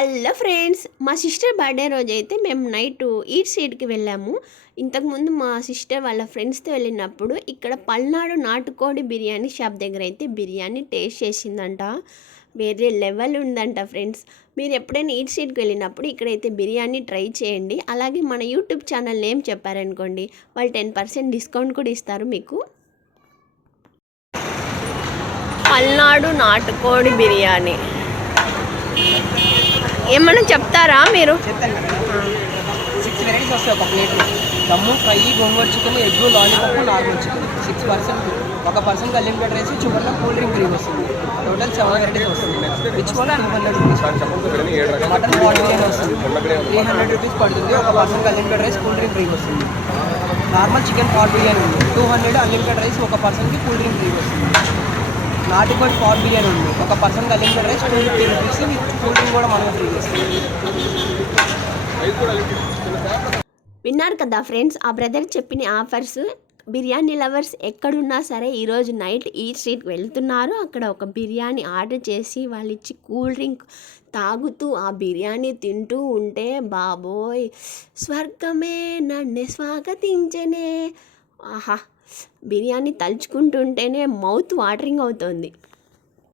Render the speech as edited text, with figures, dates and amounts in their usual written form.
Hello friends, మా sister birthday రోజు అయితే మేము నైట్ ఈట్ స్ట్రీట్కి వెళ్ళాము. ఇంతకుముందు మా సిస్టర్ వాళ్ళ ఫ్రెండ్స్తో వెళ్ళినప్పుడు ఇక్కడ పల్నాడు నాటుకోడి బిర్యానీ షాప్ దగ్గర అయితే బిర్యానీ టేస్ట్ చేసిందంట. వేరే లెవెల్ ఉందంట ఫ్రెండ్స్. మీరు ఎప్పుడైనా ఈట్ స్ట్రీట్కి వెళ్ళినప్పుడు ఇక్కడైతే బిర్యానీ ట్రై చేయండి. అలాగే మన యూట్యూబ్ ఛానల్ నేమ్ చెప్పారనుకోండి, వాళ్ళు 10% డిస్కౌంట్ కూడా ఇస్తారు మీకు. పల్నాడు నాటుకోడి బిర్యానీ ఏమన్నా చెప్తారా మీరు? చెప్తాను కదా. 6 వెరైటీస్ వస్తాయి ఒక ప్లేట్లో. దమ్ము, ఫ్రై, గోంగూర chicken, egg, lollipop, normal chicken. 6 percent. ఒక పర్సన్కి అన్లిమిటెడ్ రైస్, చివరిలో కూల్ డ్రింక్ ఫ్రీ వస్తుంది. టోటల్ 7 వెరైటీస్ వస్తుంది. రిచ్ వల్ల 200 రూపీస్. మటన్ బాడీ బిర్యానీ వస్తుంది, 300 రూపీస్ పడుతుంది. ఒక పర్సన్కి unlimited rice, cool drink free వస్తుంది. నార్మల్ చికెన్ పాట్ బిర్యానీ ఉంది, 200 అన్లిమిటెడ్ రైస్, ఒక పర్సన్కి కూల్ డ్రింక్ ఫ్రీ వస్తుంది. నాటుకోడి పాట్ బిర్యానీ ఉంది, ఒక పర్సన్కి unlimited rice, 250 rupees, cool drink కూడా మనమే ఫ్రీ చేస్తాం. విన్నారు కదా ఫ్రెండ్స్, ఆ బ్రదర్ చెప్పిన ఆఫర్స్. బిర్యానీ లవర్స్ ఎక్కడున్నా సరే ఈరోజు నైట్ ఈ స్ట్రీట్కి వెళ్తున్నారు. అక్కడ ఒక బిర్యానీ ఆర్డర్ చేసి వాళ్ళు ఇచ్చి కూల్ డ్రింక్ తాగుతూ ఆ బిర్యానీ తింటూ ఉంటే బాబోయ్ స్వర్గమే నన్ను స్వాగతించనే. ఆహా, బిర్యానీ తలుచుకుంటుంటేనే మౌత్ వాటరింగ్ అవుతుంది.